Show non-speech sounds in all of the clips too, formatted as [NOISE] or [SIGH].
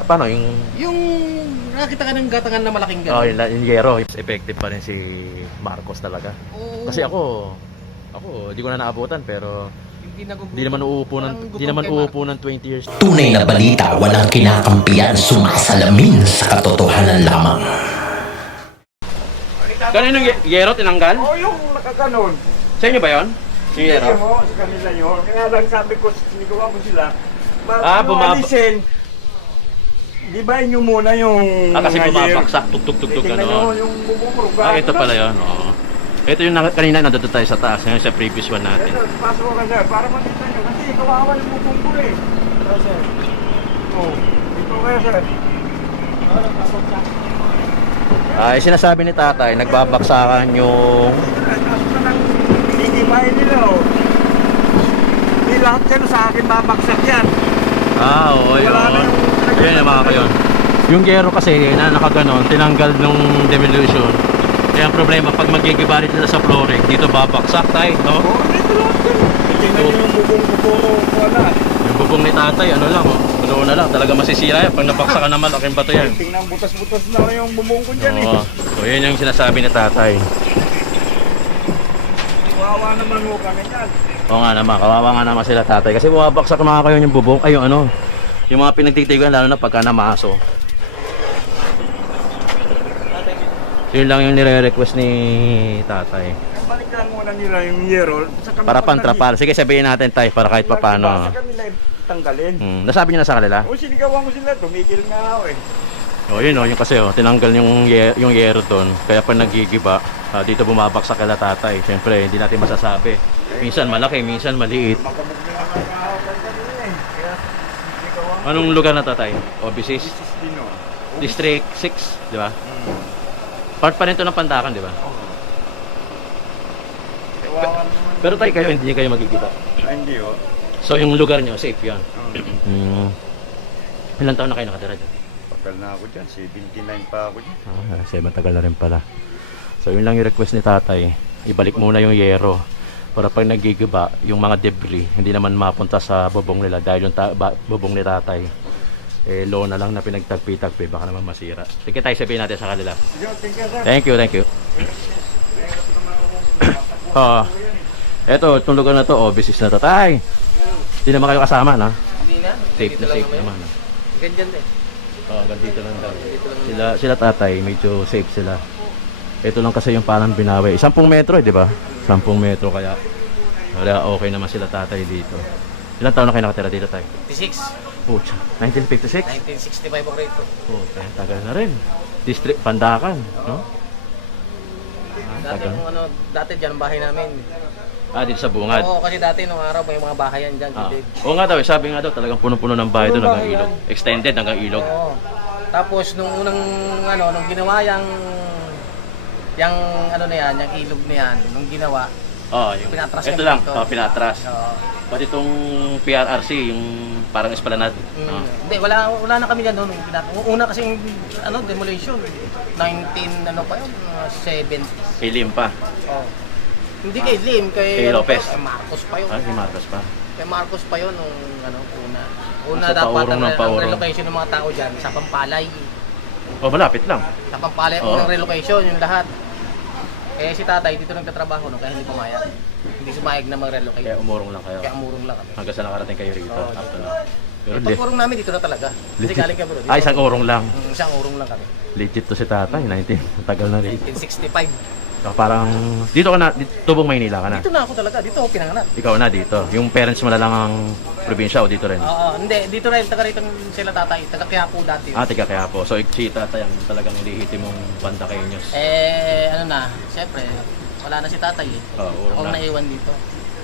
Wala, paano yung... Yung nakakita ka ng gatangan na malaking Oh, gano'n. yung, yung yero, effective pa rin si Marcos talaga. Oo. Kasi ako, ako, hindi ko na naabutan pero hindi hindi naman uupo ng, hindi naman uupo ng 20 years. Tunay na balita, walang kinakampiyan, sumasalamin sa katotohanan lamang. Kanino yung yero tinanggal? Oo, yung nakaganon. Sa inyo ba yun? Yung yero? Sa kanila yun. Kaya lang sabi ko, sinigawa ko sila. Ah, nyo di ba nyo muna yung... Ah, kasi bumabaksak, tugtog-tugtog Tingnan nyo yung bubong Ah, ito pala yun, oo. Ito yung na- kanina nandito tayo sa taas, ngayon sa previous one natin. Ito, pasok ko kasi, para makita nyo. Kasi kawawa yung bubong ko eh. Ito, sir. Oh, ito kayo, sir. Ay, sinasabi ni tatay, nagbabaksakan yung... Tapos na lang, hihimayin nila, oh. Di lahat yan sa akin babaksak yan. Ah, oo, yun. Wala na yung- Ayun yung mga kayon. Yung gero kasi na nakaganon, tinanggal nung demolition. Kaya ang problema, pag magigibarit nila sa flooring, dito babaksak tayo, no? Oh, dito lahat yan. Tingnan nyo yung bubong-bubong ko, wala. Yung bubong ni tatay, ano lang, oh. Ano na lang, talaga masisira yan. Pag nabaksakan na malaking bato yan. Tingnan butas-butas na yung bubong ko dyan Oo. eh. So, yun yung sinasabi ni tatay. Kawawa naman ho kami yan. Oo nga naman, kawawa nga naman sila tatay. Kasi bumabaksak mga kayo yung bubong. Ay, yung ano, yung mga pinagtitigan, lalo na pagka namaso. Yun lang yung nire-request ni tatay. Balik lang muna nila yung yero. Sa Para pantrapal. Sige, sabihin natin tayo para kahit Sa papano. kanila tanggalin. Hmm, nasabi niyo na sa kanila? O sinigawan ko sila, tumigil nga ako eh. O yun o, yung kasi o, tinanggal yung, yung yero doon. Kaya pag nagigiba, ah, dito bumabaksak kala tatay. Siyempre, hindi natin masasabi. Minsan malaki, minsan maliit. Anong lugar na tatay? Dino. District 6, di ba? Part pa rin to ng Pandakan, di ba? Pero tayo kayo, hindi kayo magigiba. Ay, hindi oh. So yung lugar nyo, safe yan. Hmm. Mm. Ilan taon na kayo nakatira dyan? Tagal na ako dyan, 79 pa ako dyan. Ah, kasi matagal na rin pala. So yun lang yung request ni tatay. Ibalik muna yung yero para pag nagigiba, yung mga debris hindi naman mapunta sa bubong nila dahil yung bubong ni tatay eh low na lang na pinagtagpi-tagpi baka naman masira. Sige tayo sabihin natin sa kanila. Thank you. Thank you. Oh. [COUGHS] Eto, itong lugar na to, oh, business na to. Tay! Hindi naman kayo kasama, na? Hindi na. Safe na safe naman. ah. Ganyan din. Oh, ganito lang daw. Sila, sila tatay, medyo safe sila. Ito lang kasi yung parang binawi. 10 metro, eh, di ba? 10 metro kaya wala okay naman sila tatay dito. Ilang taon na kayo nakatira dito tayo? 56. Pucha, 1956? 1965 ako rito. Pucha, tagal na rin. District Pandakan, no? Ah, Dati tagal. ano, dati dyan ang bahay namin. Ah, dito sa bungad. Oo, kasi dati nung araw may mga bahayan dyan. Ah. Oo nga daw, eh, sabi nga daw talagang punong-puno ng bahay doon Punong hanggang bahay ilog. Extended hanggang ilog. Oo. Tapos nung unang ano, nung ginawa yung yung ano na yan, yung ilog na yan, nung ginawa, Oo, yung Pinatras ito lang, dito. oh, pinatras. oo. Pati itong PRRC, yung parang esplanade. Mm, no? Hindi, wala wala na kami noon. nung pinat- Una kasi yung ano, demolition, 19 ano pa yun, mga 70. Kay Lim pa. Oh. Hindi kay Lim, kay, Kay ano Lopez. kay Marcos pa yun. Ah, kay Marcos pa. Kay Marcos pa yun nung ano, una. Una Nasa dapat paurong ang, ng ang paurong. relocation ng mga tao dyan sa Pampalay. Oh, malapit lang. Sa Pampalay Oo. unang relocation yung lahat. Eh si tatay dito nagtatrabaho no kaya hindi pumayag. Hindi sumayag na mag-relocate. Kaya umurong lang kayo. Kaya umurong lang kami. Hanggang sa nakarating kayo rito. Oo, After dito. na. Pero Eh, le- namin dito na talaga. Kasi galing kami doon. Ah, isang urong lang. Mm, isang urong lang kami. Legit to si tatay, 19. [LAUGHS] Tagal na rin. 1965. So, parang, dito ka na, dito, tubong Maynila ka na. Dito na ako talaga. Dito ako pinanganak. Ikaw na dito. Yung parents mo na lang ang probinsya o dito rin? Oo, hindi. Dito rin. Taga rito sila tatay. Taga Quiapo dati. Ah, tiga kaya po. So, si tatay ang talagang lehitimong banda kay News. Eh, ano na. Siyempre, wala na si tatay eh. Oo, Ako na. naiwan dito.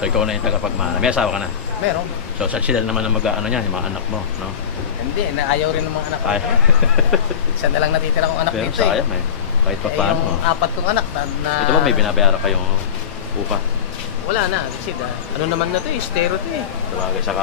So, ikaw na yung tagapagmana. May asawa ka na. Meron. So, sa sila naman ang mag-ano niyan, yung mga anak mo, no? Hindi, na ayaw rin ng mga anak ko. Ay. [LAUGHS] Isa na lang natitira kong anak Pero dito eh. sayang eh. Kahit pa Eh, paano. yung apat kong anak na, na Ito ba may binabayaran kayong upa? wala na kasi da, ano naman na to eh, stereo to eh. Sabagay, saka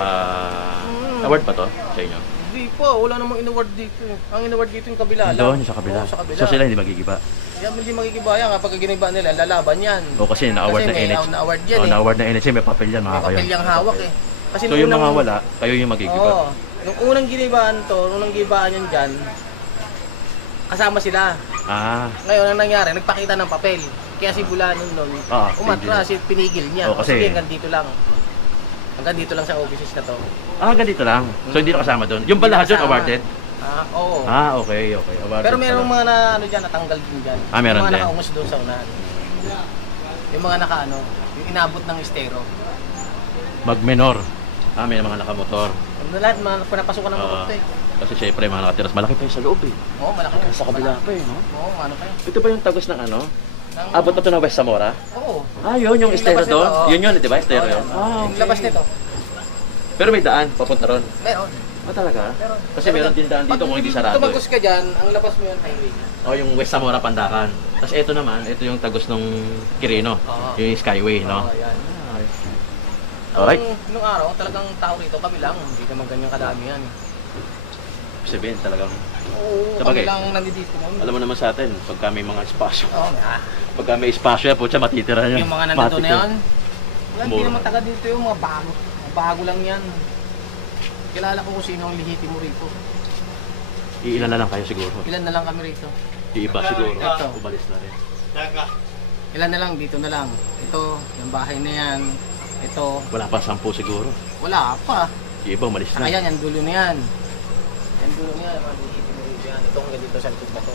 Mm. award ba to sa inyo? Hindi po, wala namang in-award dito. eh. Ang in-award dito yung kabila. Doon, sa kabila. Oo, sa kabila. So sila hindi magigiba. Kaya hindi magkikibaya kapag giniba nila, lalaban yan. O kasi na-award Kasi na may NH. na-award yan O eh. na-award na NH, may papel yan mga May kayo. papel yung hawak eh. Kasi So yung mga unang- wala, kayo yung magigiba. Oo. Nung unang ginibaan to, nung unang ginibaan yan dyan, kasama sila. Ah, Ngayon, ang nangyari, nagpakita ng papel. Kaya si Bulanon nun, Ah, umatras, pinigil niya. Oo, O, kasi- sige, hanggang dito lang. Hanggang dito lang sa offices na to. ah ganito lang. So hindi na kasama doon. Yung ba lahat doon Kasama. awarded? Ah, oo. Ah, okay, okay. Awarded Pero merong pala. mga na, ano dyan, natanggal din dyan. Ah, meron yung mga din. nakaungos doon sa unahan. Yung mga naka, ano, yung inabot ng estero. Mag-menor. Ah, may mga nakamotor. Ano lahat, mga pinapasukan ng Ah. motor to eh. Kasi syempre, mga nakatiras. Malaki pa yung sa loob eh. Oo, malaki. Sa kabila pa eh, no? Oo, ano pa yun. Ito ba yung tagos ng ano? Ng- Abot pa ito ng West Zamora? Oo. Ah, yun, yung Yung estero labas nito, doon. oo. Yun yun, di ba? Estero yun. Ah, Yung labas nito. Pero may daan, papunta ron. Meron. Ah, talaga? Meron. Kasi meron din daan dito kung hindi sarado Tumagos eh. ka dyan, ang labas mo yun highway. Oh, yung West Zamora Pandakan. Tapos ito naman, ito yung tagos ng Quirino. Oo. Yung Skyway, no? Oo, yan. Alright. Nung, nung araw, talagang tao rito, kami lang. Hindi naman ganyan kadami yan. Sabihin talagang, Oo, Sabagay. kami lang nandito nun. alam mo naman sa atin, pagka may mga espasyo. Oo, nga. Pagka may espasyo yan, putya, matitira yan. Yung mga nandito na yan, wala, hindi Mura. naman taga dito yung mga bago. Mga bago lang yan. Kilala ko kung sino ang lihiti mo rito. Iilan na lang kayo siguro. Ilan na lang kami rito. Yung iba siguro. Ito. Umalis na rin. Ilan na lang, dito na lang. Ito, yung bahay na yan. Ito, Wala pa sampu siguro. wala pa. Yung iba umalis na. Ayan, yung dulo na yan. Yung dulo na yan. Ito hanggang dito sa likod na to.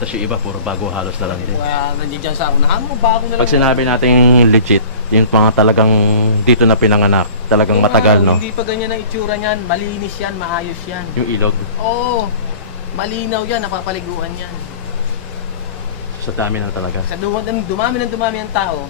Tapos yung iba, puro bago halos na lang din. Kaya nandiyan dyan sa unahan mo, bago na lang. Pag sinabi nating legit, yung mga talagang dito na pinanganak, talagang Oo, matagal, no? Hindi pa ganyan ang itsura niyan. Malinis yan, maayos yan. Yung ilog, Oo. Malinaw yan, napapaliguan yan. sa dami na talaga. Sa dumami ng dumami ang tao.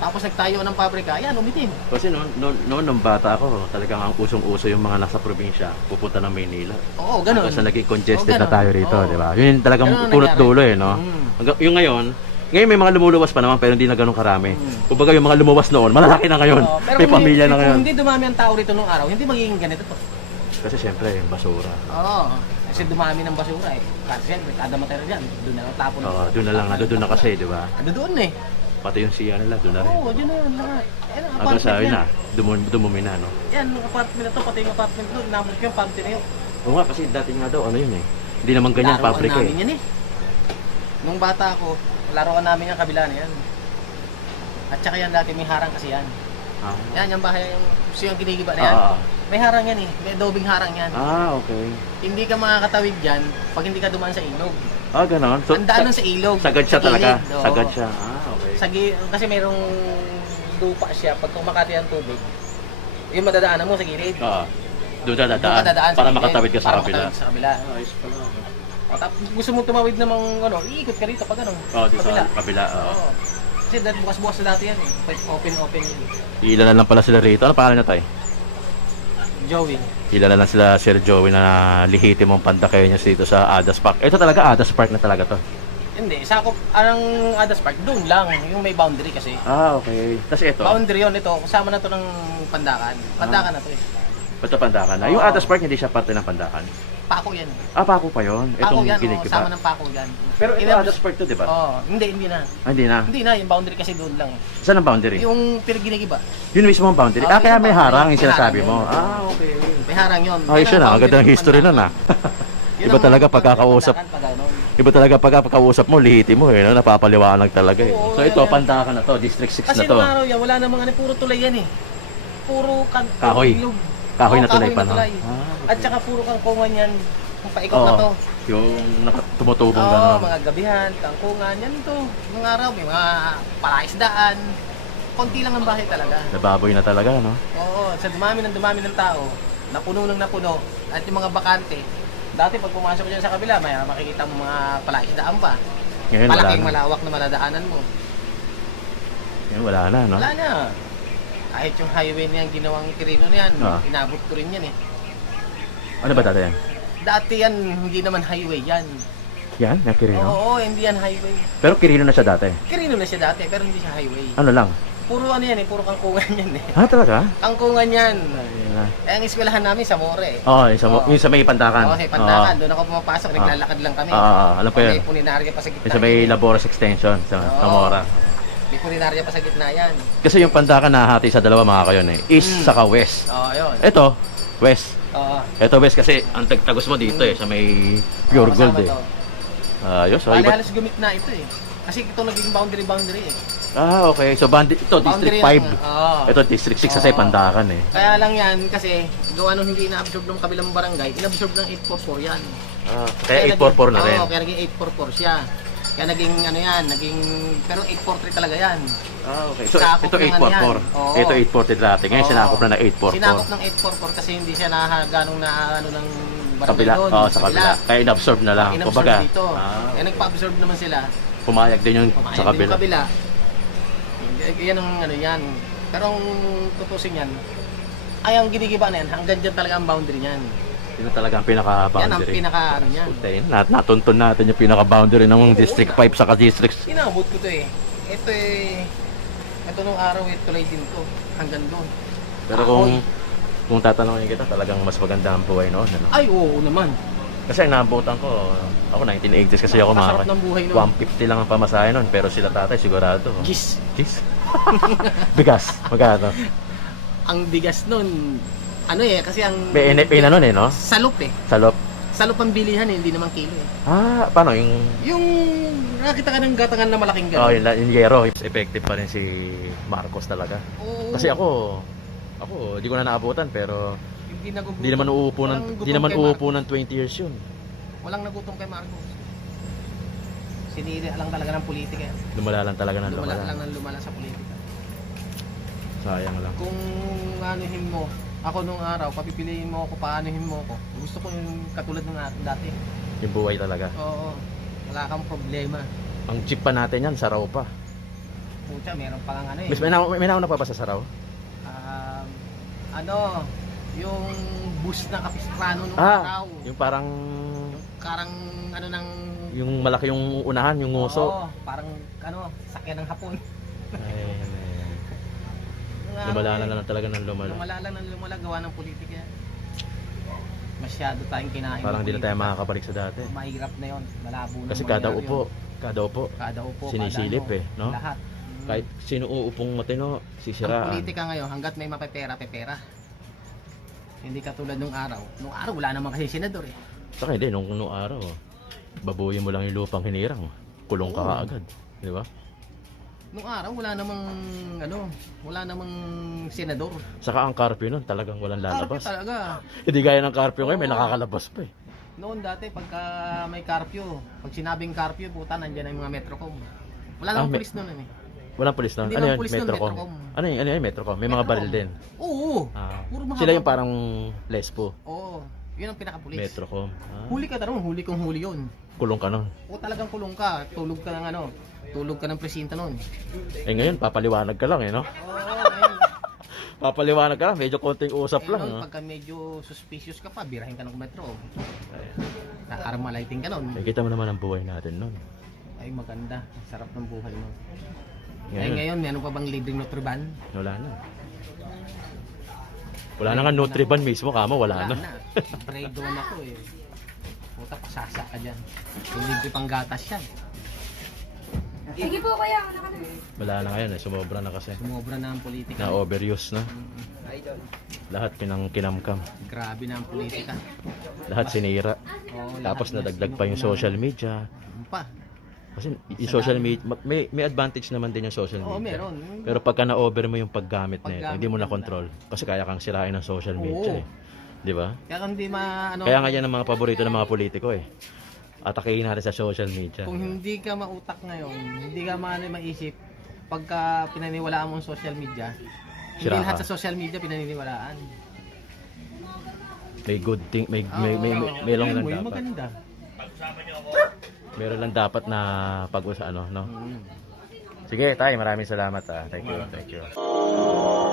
Tapos nagtayo ng pabrika, yan, umitim. Kasi noon, noon, noon nung bata ako, talagang ang usong-uso yung mga nasa probinsya, pupunta ng Maynila. Oo, ganun. Sa naging congested Oo, na tayo rito, Oo. di ba? Yun yung talagang Ganun ang punot nangyari. dulo eh, no? Mm. Hanggang, yung ngayon, ngayon may mga lumuluwas pa naman pero hindi na ganun karami. Mm. Kumbaga yung mga lumuwas noon, malalaki na ngayon. Oo, pero may kung pamilya hindi, na ngayon. Kung hindi dumami ang tao rito nung araw, hindi magiging ganito to. Kasi syempre, yung basura. Oo. Kasi dumami ng basura eh. Kasi siyempre, kada material yan, doon na lang tapon. Oo, doon na lang, nandoon na kasi, di ba? Ado doon eh. Pati yung siya nila, doon na rin. Oo, doon na yan lahat. Yan ang Hanggang apartment sa yun yan. na, dumum, dumumi na, no? Yan, ang apartment na to, pati yung apartment doon, inabot ko yung panty na yun. Oo nga, kasi dati nga daw, ano yun eh. Hindi naman ganyan Laruan pabrika namin eh. yan eh. Nung bata ako, laruan namin yung kabila na yan. At saka yan dati may harang kasi yan. Ah, Yan, yung bahay, yung gusto yung ginigiba na yan. ah, May harang yan eh. May dobing harang yan. ah, okay. Hindi ka makakatawid dyan pag hindi ka dumaan sa ilog. Ah, ganon. So, Ang daanan sa ilog. sagad siya sa talaga. gilid, oo. Sagad siya. Ah. Sa kasi merong lupa siya. Pag kumakati ang tubig, yung madadaanan mo sa gilid. Ah, doon Doon dadaan. sa Para gilid, makatawid ka sa para kabila. makatawid sa kabila. Ayos pala. O, gusto mo tumawid namang ano, iikot ka rito pag ano. Oh, doon sa kabila. oo. Oo. Kasi dati bukas-bukas na dati yan eh. Open open yun. eh. Ilan na lang pala sila rito. Ano pangalan niya tayo? Joey. Ilan na lang sila Sir Joey na lihitimong pandakayo niya dito sa Adas Park. Ito talaga Adas Park na talaga to. Hindi, sakop, ang Adas Park, doon lang, yung may boundary kasi. Ah, okay. Tapos ito. Boundary yun, ito, kasama na to ng Pandakan. Pandakan na to eh. Ito Pandakan na. Yung Oo. Adas Park hindi siya parte ng Pandakan. Pako yan. Ah, Pako pa yun. Pako Itong yan, oh, ginigiba. kasama ng Pako yan. Pero ito Adas Park to, di ba? Oo, hindi, hindi na. Ah, hindi na. Hindi na, yung boundary kasi doon lang. Saan ang boundary? Yung pinaginigiba, Yun mismo ang boundary. Oh, ah, kaya yun may ang boundary. harang yung May sinasabi harang mo. yun. Ah, okay. may harang yun. Ayos yun ah. Ang ganda ng history nun ah. Iba talaga pagkakausap. Pag. Iba talaga pagkakausap mo, lihiti mo eh. No? Napapaliwanag talaga eh. Oo, So ito, yan. Pandakan na to. District 6 Kasi na to. nung araw yan, wala namang ano, puro tulay yan eh. Puro kan Kahoy. ilog. Kahoy Oo, na tulay pa no? tulay. Ah, At saka puro kangkungan yan. Kung paikot na to. Yung naka- tumutubong Oo, gano'n. mga gabihan, kangkungan, yan ito. Nung araw, may mga palaisdaan. Konti lang ang bahay talaga. Nababoy na talaga, no? Oo, sa dumami ng dumami ng tao, napuno ng napuno, at yung mga bakante, dati pag pumasok dyan sa kabila, may makikita mo mga palaisdaan pa. Ngayon wala Malaking na. malawak na maladaanan mo. Ngayon wala na, no? Wala na. Kahit yung highway na yan, ginawang kirino na yan, Ah. inabot ko rin yan eh. Ano ba dati yan? Dati yan, hindi naman highway yan. Yan, yung Kirino. Oo, hindi yan highway. Pero Kirino na siya dati. Kirino na siya dati, pero hindi siya highway. Ano lang? Puro ano yan eh, puro kangkungan [LAUGHS] yan eh. Ah, talaga? Kangkungan yan. Ayun na. Eh, ang eskwelahan namin sa More eh. Oo, yung sa, Oo. yung sa may pandakan. Oo, sa Pandakan, doon ako pumapasok, naglalakad lang kami. Ah, ah, ah, alam ko yun. May puninarya pa sa gitna. Yung sa may Labores Extension, sa Oo. Zamora. May puninarya pa sa gitna yan. Kasi yung pandakan nahati sa dalawa mga kayon eh. East Mm. saka west. Oo, yun. Ito, west. Oo. Ito bes kasi ang tagtagos mo dito eh sa may pure Oo, gold kasama eh. to. Ayos. Oh, Bali, iba- halos gumit na ito eh. Kasi ito naging boundary-boundary eh. Ah, okay. So bandi ito District Boundary 5. lang, oo. Ito District 6 kasi Oo. Pandakan eh. Kaya lang yan kasi gawa nung hindi na-absorb ng kabilang barangay, inabsorb ng 844 yan. Ah, kaya 844 na naging- rin. Oo, kaya naging 844 siya. Kaya naging ano yan, naging pero 843 talaga yan. Ah, okay. So Sakop ito ng ano 844. yan. Oo. Ito 840 dati. Ngayon Oo. sinakop na ng 844. Sinakop ng 844 kasi hindi siya na ganong na ano ng barangay kabila. doon. Oh, sa kabila. Kaya inabsorb na lang. Inabsorb Kumbaga. dito. Ah, Kaya nagpa-absorb naman sila. Pumayag din yung Pumayag sa din kabila. yung kabila. Y- Yan ang ano yan. Pero ang tutusin yan, ay ang ginigiba na yan, hanggang dyan talaga ang boundary niyan. Yun talaga ang Yan ang pinaka-boundary. pinaka ano niyan. Nat natuntun natin yung pinaka-boundary ng District 5 sa District Inabot ko to eh. Ito eh, ito nung araw eh, tulay din to. Hanggang doon. Pero kung kung tatanungin kita, talagang mas maganda ang buhay noon. Ano? Ay, oo naman. Kasi naabutan ko, ako 1980s kasi ako mga ng buhay noon. 150 lang ang pamasahe noon, pero sila tatay sigurado. Gis. Cheese? [LAUGHS] Bigas, magkano? Ang bigas nun, ano eh, kasi ang... May NFA na noon eh, no? Salop eh. Salop. Salop ang bilihan eh, hindi naman kilo eh. Ah, paano yung... Yung nakita ka ng gatangan na malaking Oh, gano'n. yung, yung yero, effective pa rin si Marcos talaga. Oo. Kasi ako, ako, di ko na naabutan, pero hindi nagugutom. di naman uupo ng, Walang di gutom naman kay uupo ng 20 years yun. Walang nagutom kay Marcos. Sinira lang talaga ng politika yan. Lumala lang talaga ng Lumala lumala. lang ng lumala sa politika. Sayang lang. Kung anuhin mo, ako nung araw, papipiliin mo ako, paanuhin mo ako. Gusto ko yung katulad ng atin dati. Yung buhay talaga. Oo. Wala kang problema. Ang jeep pa natin yan, saraw pa. Pucha, meron pa nga ano eh. Miss, may, na, may nauna pa ba sa saraw? Um, ano, yung bus ng Capistrano nung Ah, araw. yung parang, karang ano ng... yung malaki yung unahan, yung nguso. Oo, parang ano, sakyan ng hapon. Ay, ay, Yung ay. araw Lumala eh, na lang talaga ng lumala. Lumala lang ng lumala, gawa ng politika. Masyado tayong kinain. Parang ng hindi na tayo makakabalik sa dati. Mahirap na yon, malabo na Kasi kada yun. upo, kada upo, kada upo, sinisilip kada eh, no? Lahat. Kahit sino uupong matino, Ang sisiraan. politika ngayon, hanggat may mapepera, pepera. Hindi katulad nung araw. Nung araw, wala naman kasi senador eh. Saka hindi, nung, nung araw, babuyin mo lang yung lupang hinirang, kulong ka Oo. kaagad. Di ba? Nung araw, wala namang, ano, wala namang senador. Saka ang carpio nun, talagang walang Karpyo lalabas. talaga. [LAUGHS] Hindi gaya ng carpio ngayon, may Oo. nakakalabas pa eh. Noon dati, pagka may curfew, pag sinabing curfew, puta, nandiyan na yung mga Metrocom. Wala namang Ah, may- pulis noon eh. Walang pulis nun. Hindi Ano yun? pulis nun, Metrocom. Metrocom. Ano yun? Ano yun? Metrocom. May mga Metrocom. baril din. Oo. Ah. Puro mahaba. Sila yung parang lespo. Oo. Yun ang pinakapulis. Metrocom. Ah. Huli ka na ron, huli kong huli yun. Kulong ka nun. O talagang kulong ka, tulog ka ng ano, tulog ka ng presinto noon. Eh ngayon, papaliwanag ka lang eh, no? Oo. [LAUGHS] Papaliwanag ka lang, medyo konting usap Eh, lang. noon, No? pagka medyo suspicious ka pa, birahin ka ng metro. Na-arma lighting ka noon. Eh, kita mo naman ang buhay natin nun. Ay maganda, ang sarap ng buhay mo. Ay Ngayon, ngayon, meron pa bang libreng Nutriban? wala na. Wala na nga Nutriban mismo, kamo, wala, na. Grade 1 ako eh. Puta, pasasa ka dyan. Yung libre pang gatas yan. Sige po kuya, ano ka na? Wala na ngayon eh, sumobra na kasi. Sumobra na ang politika. Na overuse na. Lahat pinang kinamkam. Grabe na ang politika. Lahat sinira. Oo, Tapos lahat na nadagdag pa yung social media. Pa? Kasi yung social media, ma- may, may advantage naman din yung social Oo, media. meron. Pero pagka na-over mo yung paggamit na Paggamit hindi mo na control. Kasi kaya kang sirain ng social media Oo. eh. Di ba? Kaya hindi ma... Ano, Kaya nga yan ang mga paborito ng mga politiko eh. Atakihin natin sa social media. Kung hindi ka mautak ngayon, hindi ka ma maisip, pagka pinaniwalaan mo ang social media, hindi Sira lahat ka. sa social media pinaniniwalaan. May good thing, may may may, may, may lang lang Yun mo, yung dapat. maganda. Meron lang dapat na pag-usa ano, no? Mm. Sige, tayo, maraming salamat ah. Thank you, thank you.